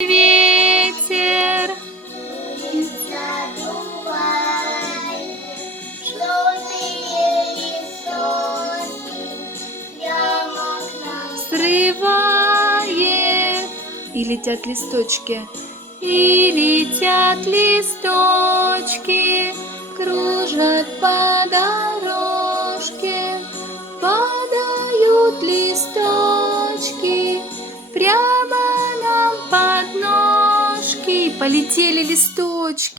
ветер. Задувай желтые листочки, прямо к нам Срывает, и летят листочки, и летят листочки, кружат по дорожке, падают листочки прямо нам под ножки, полетели листочки.